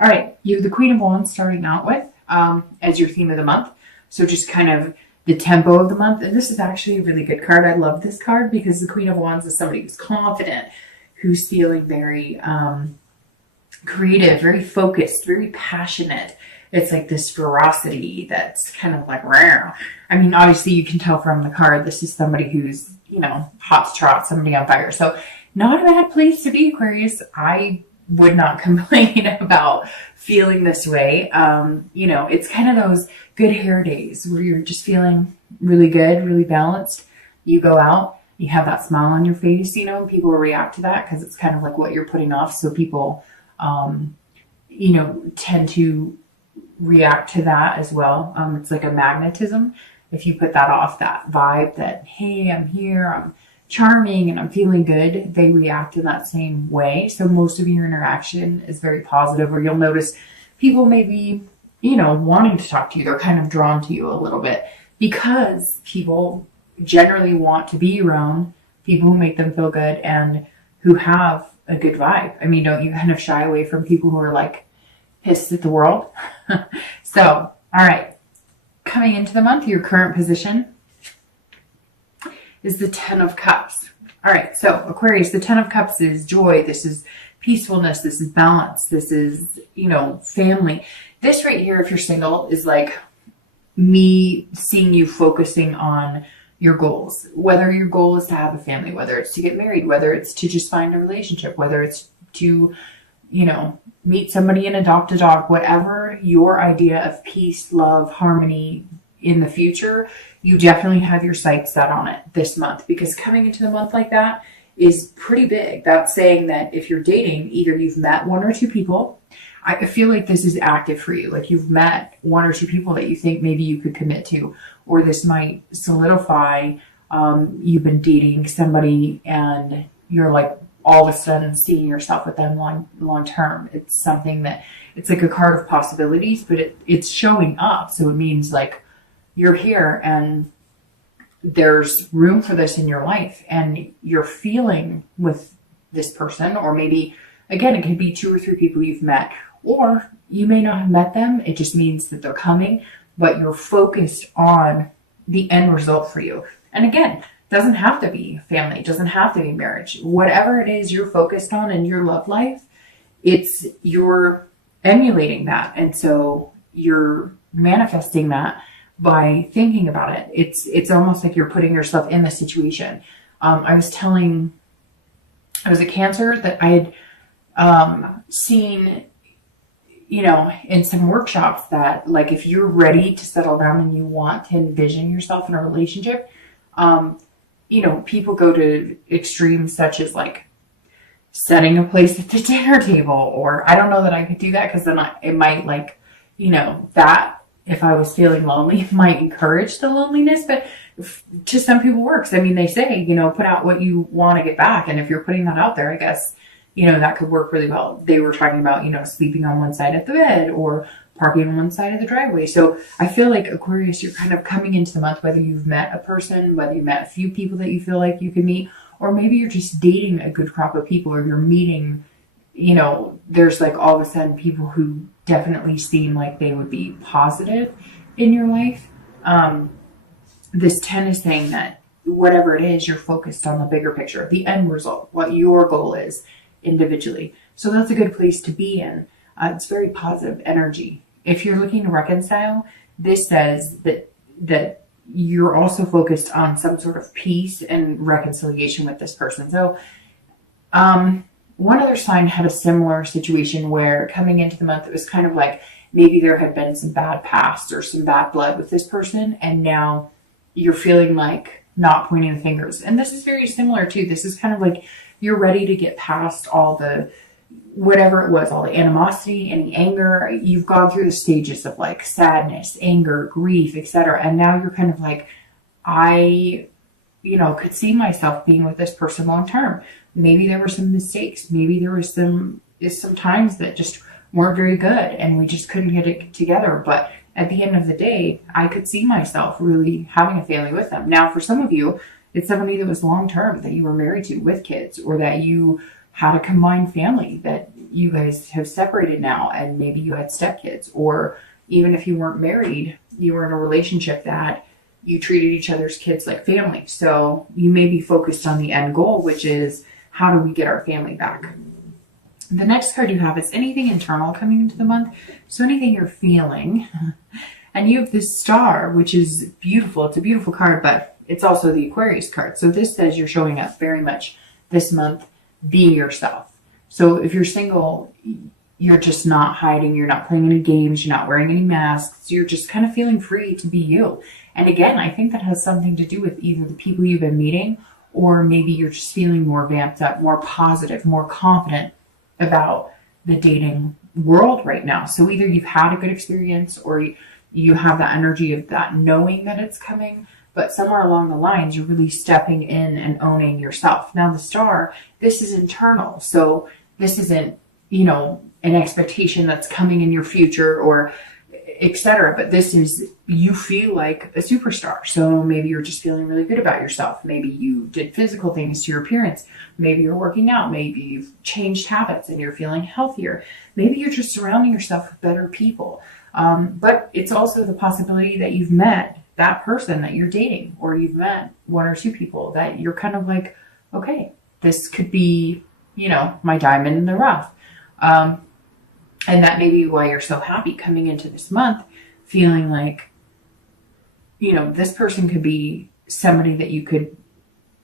All right, you have the Queen of Wands starting out with as your theme of the month. So just kind of the tempo of the month. And this is actually a really good card. I love this card because the Queen of Wands is somebody who's confident, who's feeling very creative, very focused, very passionate. It's like this ferocity that's kind of like rare. I mean, obviously you can tell from the card, this is somebody who's, hot to trot, somebody on fire. So not a bad place to be, Aquarius. I would not complain about feeling this way. It's kind of those good hair days where you're just feeling really good, really balanced. You go out, you have that smile on your face, and people react to that because it's kind of like what you're putting off. So people, tend to react to that as well. It's like a magnetism. If you put that off, that vibe that, hey, I'm here, I'm charming and I'm feeling good, they react in that same way. So most of your interaction is very positive, or you'll notice people may be, wanting to talk to you. They're kind of drawn to you a little bit because people generally want to be around people who make them feel good and who have a good vibe. I mean, don't you kind of shy away from people who are like pissed at the world? So, all right. Coming into the month, your current position is the Ten of Cups. All right, so Aquarius, the Ten of Cups is joy. This is peacefulness. This is balance. This is, family. This right here, if you're single, is like me seeing you focusing on your goals. Whether your goal is to have a family, whether it's to get married, whether it's to just find a relationship, whether it's to, meet somebody and adopt a dog, whatever your idea of peace, love, harmony in the future, you definitely have your sights set on it this month, because coming into the month like that is pretty big. That's saying that if you're dating, either you've met one or two people. I feel like this is active for you. Like you've met one or two people that you think maybe you could commit to, or this might solidify. You've been dating somebody and you're like all of a sudden seeing yourself with them long term. It's something that it's like a card of possibilities, but it's showing up. So it means like you're here and there's room for this in your life and you're feeling with this person, or maybe again, it could be two or three people you've met, or you may not have met them. It just means that they're coming, but you're focused on the end result for you. And again, doesn't have to be family, doesn't have to be marriage. Whatever it is you're focused on in your love life, you're emulating that. And so you're manifesting that by thinking about it. It's almost like you're putting yourself in the situation. I was a Cancer that I had seen, in some workshops that like if you're ready to settle down and you want to envision yourself in a relationship, people go to extremes such as like setting a place at the dinner table, or I don't know that I could do that because then it might that if I was feeling lonely might encourage the loneliness, but to some people works. I mean, they say, put out what you want to get back. And if you're putting that out there, I guess, that could work really well. They were talking about, sleeping on one side of the bed or parking on one side of the driveway. So I feel like Aquarius, you're kind of coming into the month, whether you've met a person, whether you met a few people that you feel like you can meet, or maybe you're just dating a good crop of people, or you're meeting, there's like all of a sudden people who definitely seem like they would be positive in your life. This 10 is saying that whatever it is, you're focused on the bigger picture, the end result, what your goal is individually. So that's a good place to be in. It's very positive energy. If you're looking to reconcile, this says that you're also focused on some sort of peace and reconciliation with this person. So one other sign had a similar situation where coming into the month, it was kind of like maybe there had been some bad past or some bad blood with this person, and now you're feeling like not pointing the fingers. And this is very similar too. This is kind of like you're ready to get past all the whatever it was, all the animosity, any anger. You've gone through the stages of like sadness, anger, grief, etc. And now you're kind of like, I, could see myself being with this person long term. Maybe there were some mistakes. Maybe there was some times that just weren't very good and we just couldn't get it together. But at the end of the day, I could see myself really having a family with them. Now, for some of you, it's somebody that was long term, that you were married to with kids, or that you had a combined family that you guys have separated now and maybe you had stepkids, or even if you weren't married, you were in a relationship that you treated each other's kids like family. So you may be focused on the end goal, which is how do we get our family back? The next card you have is anything internal coming into the month. So anything you're feeling. And you have this star, which is beautiful. It's a beautiful card, but it's also the Aquarius card. So this says you're showing up very much this month being yourself. So if you're single, you're just not hiding. You're not playing any games. You're not wearing any masks. You're just kind of feeling free to be you. And again, I think that has something to do with either the people you've been meeting, or maybe you're just feeling more vamped up, more positive, more confident about the dating world right now. So either you've had a good experience, or you have that energy of that knowing that it's coming, but somewhere along the lines, you're really stepping in and owning yourself. Now the star, this is internal. So this isn't, an expectation that's coming in your future or etc. But this is, you feel like a superstar. So maybe you're just feeling really good about yourself. Maybe you did physical things to your appearance. Maybe you're working out. Maybe you've changed habits and you're feeling healthier. Maybe you're just surrounding yourself with better people. But it's also the possibility that you've met that person that you're dating, or you've met one or two people that you're kind of like, okay, this could be, my diamond in the rough. And that may be why you're so happy coming into this month, feeling like, this person could be somebody that you could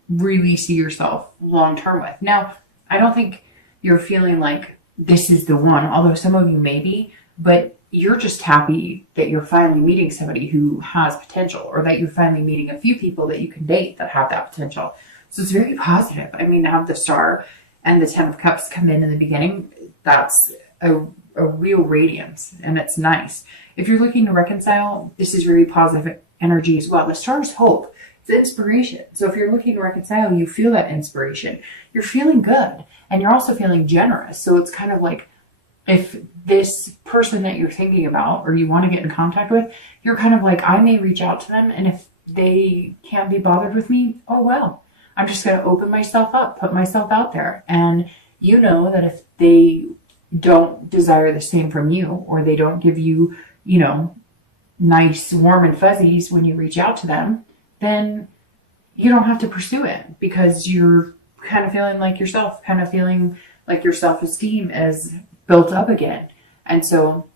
really see yourself long term with. Now, I don't think you're feeling like this is the one, although some of you may be, but you're just happy that you're finally meeting somebody who has potential, or that you're finally meeting a few people that you can date that have that potential. So it's very positive. I mean, to have the star and the 10 of cups come in the beginning, that's a real radiance, and it's nice. If you're looking to reconcile, this is very positive energy as well. The star is hope. It's inspiration. So if you're looking to reconcile, you feel that inspiration. You're feeling good, and you're also feeling generous. So it's kind of like, if this person that you're thinking about or you want to get in contact with, you're kind of like, I may reach out to them, and if they can't be bothered with me, oh well, I'm just going to open myself up, put myself out there. And you know that if they don't desire the same from you, or they don't give you, nice, warm and fuzzies when you reach out to them, then you don't have to pursue it, because you're kind of feeling like yourself, kind of feeling like your self-esteem is built up again. And so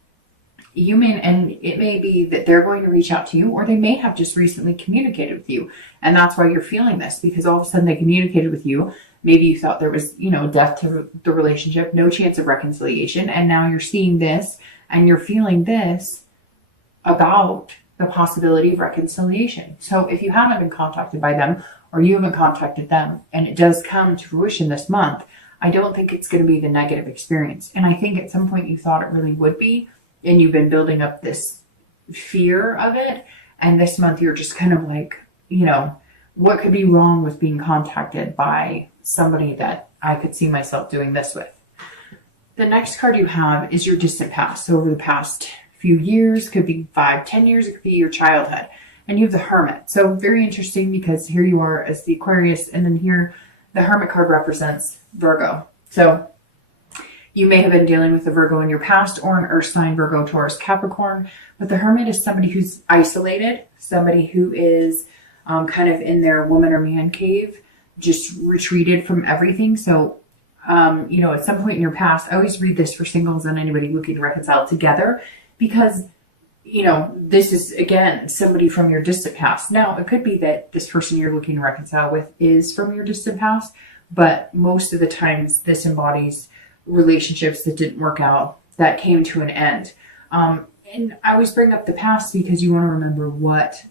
and it may be that they're going to reach out to you, or they may have just recently communicated with you. And that's why you're feeling this, because all of a sudden they communicated with you. Maybe you thought there was, death to the relationship, no chance of reconciliation. And now you're seeing this and you're feeling this about the possibility of reconciliation. So if you haven't been contacted by them, or you haven't contacted them, and it does come to fruition this month, I don't think it's going to be the negative experience. And I think at some point you thought it really would be, and you've been building up this fear of it. And this month you're just kind of like, what could be wrong with being contacted by somebody that I could see myself doing this with? The next card you have is your distant past. So over the past few years, could be 5-10 years, it could be your childhood. And you have the Hermit. So very interesting, because here you are as the Aquarius, and then here the Hermit card represents Virgo. So you may have been dealing with a Virgo in your past, or an Earth sign, Virgo, Taurus, Capricorn. But the Hermit is somebody who's isolated, somebody who is kind of in their woman or man cave, just retreated from everything. So, at some point in your past, I always read this for singles and anybody looking to reconcile together, because, this is, again, somebody from your distant past. Now, it could be that this person you're looking to reconcile with is from your distant past, but most of the times this embodies relationships that didn't work out, that came to an end. And I always bring up the past because you want to remember what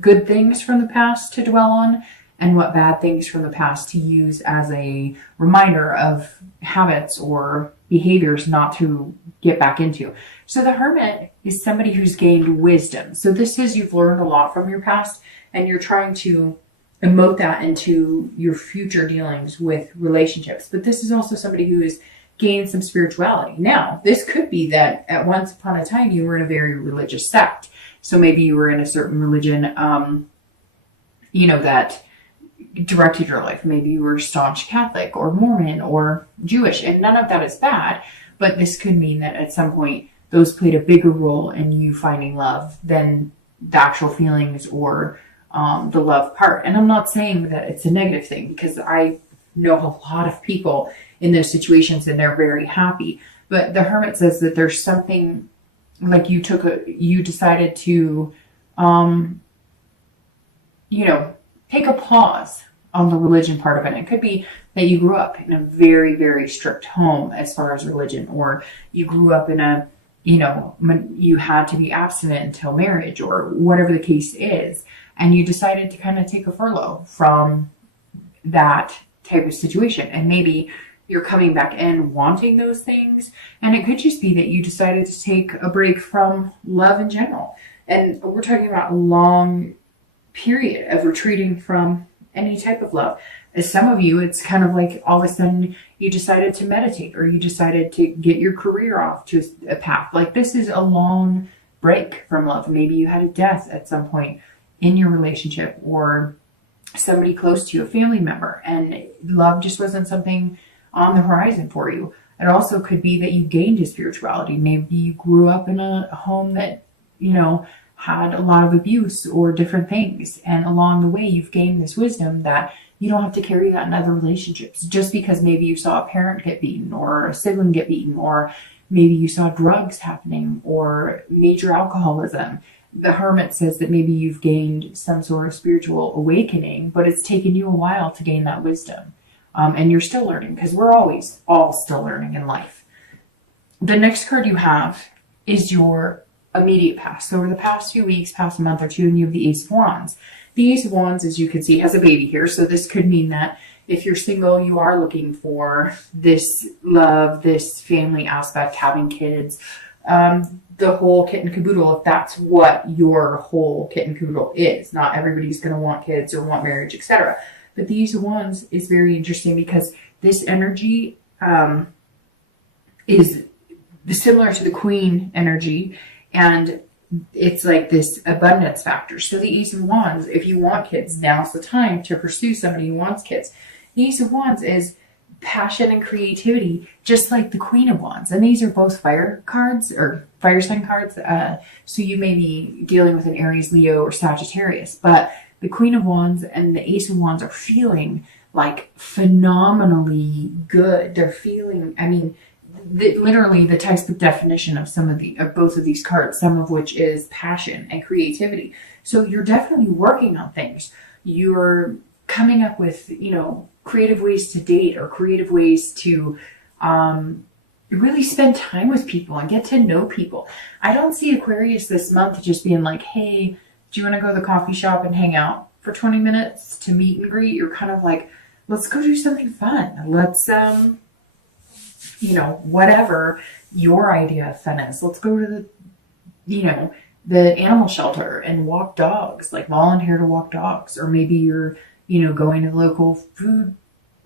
good things from the past to dwell on, and what bad things from the past to use as a reminder of habits or behaviors not to get back into. So the Hermit is somebody who's gained wisdom. So this is, you've learned a lot from your past, and you're trying to emote that into your future dealings with relationships. But this is also somebody who has gained some spirituality. Now, this could be that at once upon a time you were in a very religious sect. So maybe you were in a certain religion, that directed your life. Maybe you were staunch Catholic or Mormon or Jewish, and none of that is bad, but this could mean that at some point those played a bigger role in you finding love than the actual feelings or the love part. And I'm not saying that it's a negative thing, because I know a lot of people in those situations and they're very happy. But the Hermit says that there's something like you decided to, take a pause on the religion part of it. It could be that you grew up in a very, very strict home as far as religion, or you grew up in a, you had to be abstinent until marriage, or whatever the case is. And you decided to kind of take a furlough from that type of situation. And maybe you're coming back in wanting those things. And it could just be that you decided to take a break from love in general. And we're talking about a long period of retreating from any type of love. As some of you, it's kind of like all of a sudden you decided to meditate, or you decided to get your career off to a path. Like, this is a long break from love. Maybe you had a death at some point in your relationship, or somebody close to you, a family member, and love just wasn't something on the horizon for you. It also could be that you gained a spirituality. Maybe you grew up in a home that, had a lot of abuse or different things. And along the way, you've gained this wisdom that you don't have to carry that in other relationships. Just because maybe you saw a parent get beaten, or a sibling get beaten, or maybe you saw drugs happening, or major alcoholism. The Hermit says that maybe you've gained some sort of spiritual awakening, but it's taken you a while to gain that wisdom. And you're still learning, because we're always all still learning in life. The next card you have is your immediate past. So over the past few weeks, past month or two, and you have the Ace of Wands. The Ace of Wands, as you can see, has a baby here. So this could mean that if you're single, you are looking for this love, this family aspect, having kids, the whole kit and caboodle, if that's what your whole kit and caboodle is. Not everybody's going to want kids or want marriage, etc. But the Ace of Wands is very interesting, because this energy is similar to the Queen energy, and it's like this abundance factor. So the Ace of Wands, if you want kids, now's the time to pursue somebody who wants kids. The Ace of Wands is passion and creativity, just like the Queen of Wands. And these are both fire cards, or fire sign cards. So you may be dealing with an Aries, Leo, or Sagittarius. But the Queen of Wands and the Ace of Wands are feeling like phenomenally good. They're feeling, literally the textbook definition of both of these cards, some of which is passion and creativity. So you're definitely working on things. You're coming up with, creative ways to date, or creative ways to really spend time with people and get to know people. I don't see Aquarius this month just being like, hey, do you want to go to the coffee shop and hang out for 20 minutes to meet and greet? You're kind of like, let's go do something fun. Let's, whatever your idea of fun is. Let's go to the animal shelter and walk dogs, like volunteer to walk dogs. Or maybe you're, going to the local food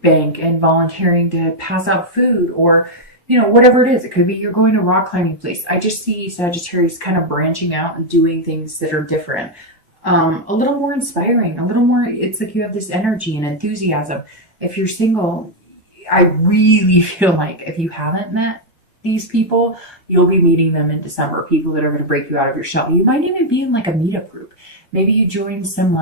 bank and volunteering to pass out food, or, whatever it is. It could be you're going to a rock climbing place. I just see Sagittarius kind of branching out and doing things that are different. A little more inspiring, a little more, it's like you have this energy and enthusiasm. If you're single, I really feel like if you haven't met these people, you'll be meeting them in December. People that are going to break you out of your shell. You might even be in like a meetup group. Maybe you join some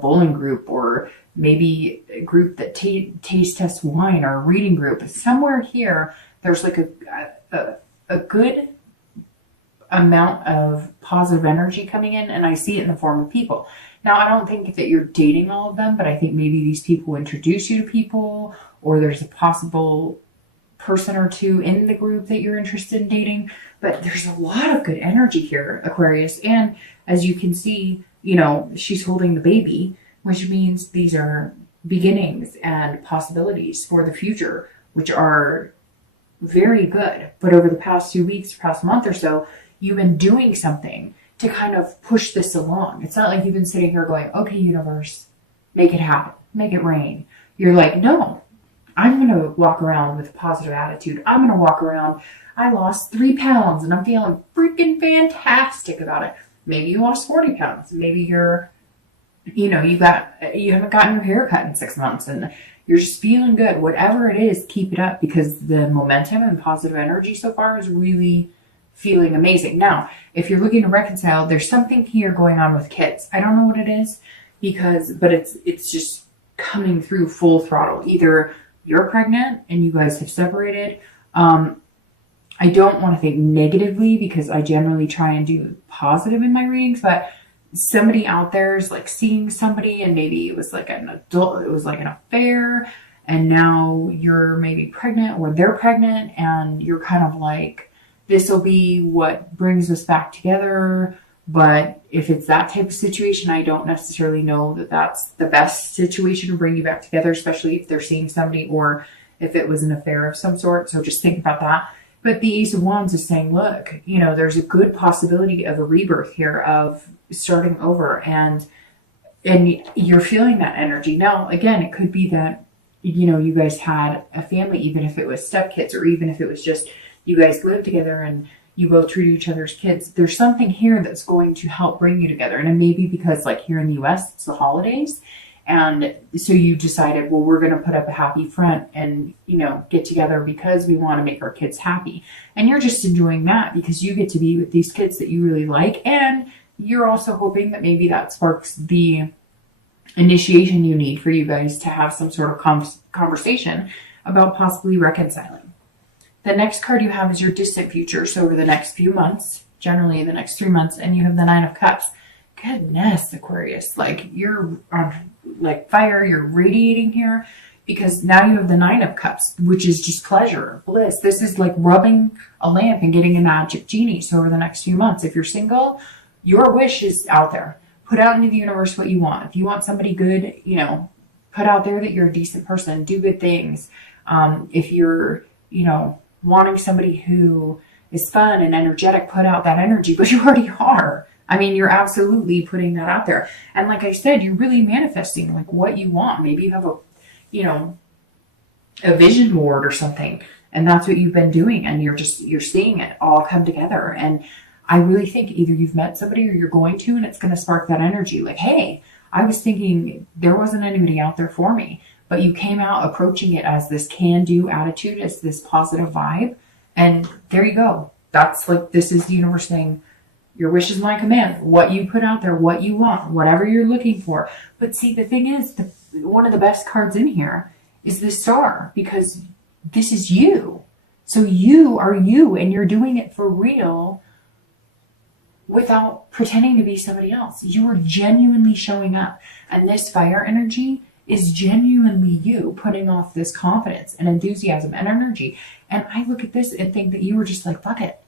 bowling group, or maybe a group that taste tests wine, or a reading group. Somewhere here, there's like a good amount of positive energy coming in, and I see it in the form of people. Now, I don't think that you're dating all of them, but I think maybe these people introduce you to people, or there's a possible person or two in the group that you're interested in dating. But there's a lot of good energy here, Aquarius. And as you can see, she's holding the baby, which means these are beginnings and possibilities for the future, which are very good. But over the past 2 weeks, past month or so, you've been doing something to kind of push this along. It's not like you've been sitting here going, okay, universe, make it happen, make it rain. You're like, no, I'm going to walk around with a positive attitude. I'm going to walk around, I lost 3 pounds and I'm feeling freaking fantastic about it. Maybe you lost 40 pounds. Maybe you're you know, you haven't gotten your hair cut in 6 months and you're just feeling good. Whatever it is, keep it up, because the momentum and positive energy so far is really feeling amazing. Now, if you're looking to reconcile, there's something here going on with kids. I don't know what it is, but it's just coming through full throttle. Either you're pregnant and you guys have separated. I don't want to think negatively, because I generally try and do positive in my readings, but somebody out there is like seeing somebody, and maybe it was like an affair, and now you're maybe pregnant or they're pregnant, and you're kind of like, this will be what brings us back together. But if it's that type of situation, I don't necessarily know that that's the best situation to bring you back together, especially if they're seeing somebody or if it was an affair of some sort. So just think about that. But the Ace of Wands is saying, look, you know, there's a good possibility of a rebirth here, of starting over, and you're feeling that energy. Now, again, it could be that, you know, you guys had a family, even if it was stepkids, or even if it was just you guys live together and you both treat each other's kids. There's something here that's going to help bring you together. And it may be because, like, here in the US, it's the holidays. And so you decided, well, we're going to put up a happy front and, you know, get together because we want to make our kids happy. And you're just enjoying that because you get to be with these kids that you really like. And you're also hoping that maybe that sparks the initiation you need for you guys to have some sort of conversation about possibly reconciling. The next card you have is your distant future. So over the next few months, generally the next 3 months, and you have the Nine of Cups. Goodness, Aquarius, like, you're on like fire, you're radiating here, because now you have the Nine of Cups, which is just pleasure, bliss. This is like rubbing a lamp and getting a magic genie. So over the next few months, if you're single, your wish is out there. Put out into the universe what you want. If you want somebody good, you know, put out there that you're a decent person, do good things. If you're, you know, wanting somebody who is fun and energetic, put out that energy, but you already are. I mean, you're absolutely putting that out there. And like I said, you're really manifesting like what you want. Maybe you have a, you know, a vision board or something, and that's what you've been doing. And you're seeing it all come together. And I really think either you've met somebody or you're going to, and it's going to spark that energy. Like, hey, I was thinking there wasn't anybody out there for me, but you came out approaching it as this can-do attitude, as this positive vibe. And there you go. That's like, this is the universe saying, your wish is my command. What you put out there, what you want, whatever you're looking for. But see, the thing is, one of the best cards in here is the Star, because this is you. So you are you, and you're doing it for real without pretending to be somebody else. You are genuinely showing up. And this fire energy is genuinely you putting off this confidence and enthusiasm and energy. And I look at this and think that you were just like, fuck it.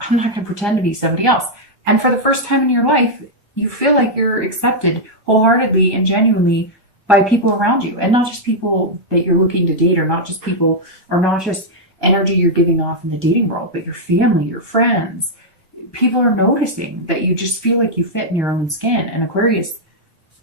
I'm not going to pretend to be somebody else. And for the first time in your life, you feel like you're accepted wholeheartedly and genuinely by people around you, and not just people that you're looking to date, or not just people, or not just energy you're giving off in the dating world, but your family, your friends. People are noticing that you just feel like you fit in your own skin. And Aquarius,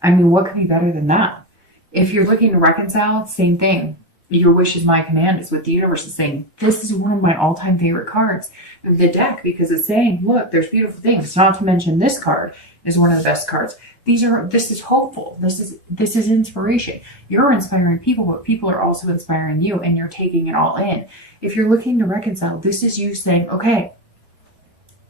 I mean, what could be better than that? If you're looking to reconcile, same thing. Your wish is my command is what the universe is saying. This is one of my all-time favorite cards of the deck, because it's saying, look, there's beautiful things. Not to mention this card is one of the best cards. This is hopeful. This is inspiration. You're inspiring people, but people are also inspiring you, and you're taking it all in. If you're looking to reconcile, this is you saying, okay,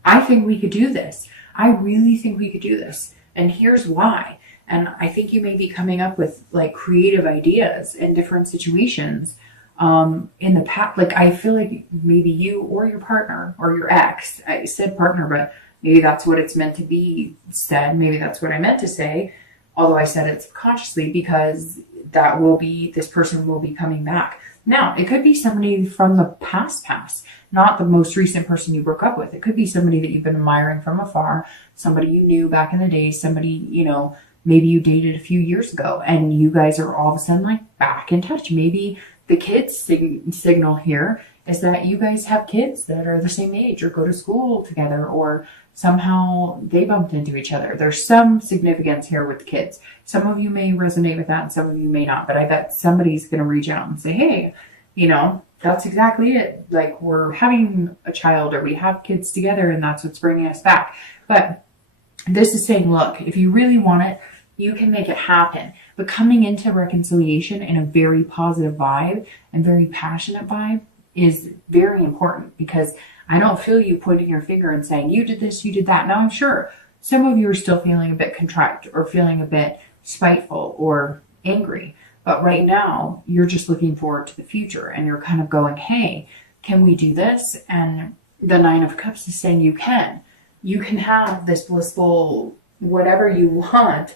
I think we could do this. I really think we could do this. And here's why. And I think you may be coming up with like creative ideas in different situations in the past. Like, I feel like maybe you or your partner or your ex, I said partner, but maybe that's what it's meant to be said. Maybe that's what I meant to say, although I said it subconsciously, because this person will be coming back. Now, it could be somebody from the past, not the most recent person you broke up with. It could be somebody that you've been admiring from afar, somebody you knew back in the day, somebody, you know, maybe you dated a few years ago, and you guys are all of a sudden like back in touch. Maybe the kids signal here is that you guys have kids that are the same age or go to school together, or somehow they bumped into each other. There's some significance here with the kids. Some of you may resonate with that and some of you may not, but I bet somebody's going to reach out and say, hey, you know, that's exactly it. Like, we're having a child, or we have kids together, and that's what's bringing us back. But this is saying, look, if you really want it, You can make it happen. But coming into reconciliation in a very positive vibe and very passionate vibe is very important, because I don't feel you pointing your finger and saying, you did this, you did that. Now, I'm sure some of you are still feeling a bit contrite or feeling a bit spiteful or angry. But right now, you're just looking forward to the future, and you're kind of going, hey, can we do this? And the Nine of Cups is saying you can. You can have this blissful whatever you want.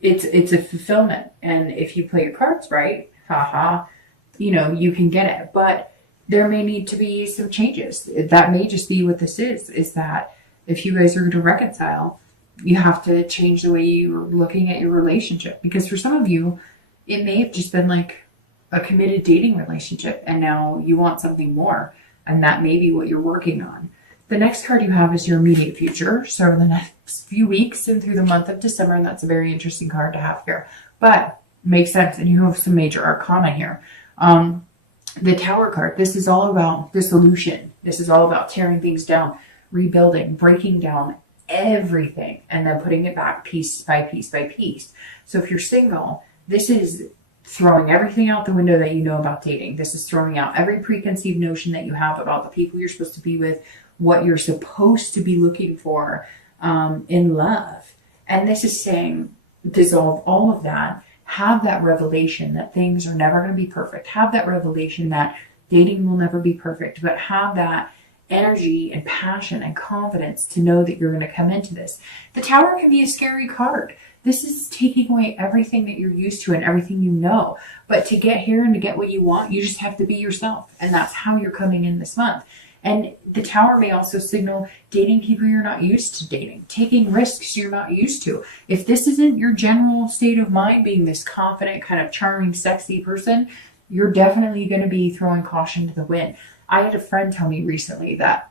It's a fulfillment. And if you play your cards right, you can get it. But there may need to be some changes. That may just be what this is that if you guys are going to reconcile, you have to change the way you're looking at your relationship. Because for some of you, it may have just been like a committed dating relationship, and now you want something more. And that may be what you're working on. The next card you have is your immediate future. So in the next few weeks and through the month of December, and that's a very interesting card to have here. But makes sense, and you have some major arcana here. The Tower card, this is all about dissolution. This is all about tearing things down, rebuilding, breaking down everything, and then putting it back piece by piece by piece. So if you're single, this is throwing everything out the window that you know about dating. This is throwing out every preconceived notion that you have about the people you're supposed to be with, what you're supposed to be looking for in love. And this is saying, dissolve all of that. Have that revelation that things are never going to be perfect. Have that revelation that dating will never be perfect, but have that energy and passion and confidence to know that you're going to come into this. The Tower can be a scary card. This is taking away everything that you're used to and everything you know. But to get here and to get what you want, you just have to be yourself. And that's how you're coming in this month. And the Tower may also signal dating people you're not used to dating, taking risks you're not used to. If this isn't your general state of mind, being this confident, kind of charming, sexy person, you're definitely going to be throwing caution to the wind. I had a friend tell me recently that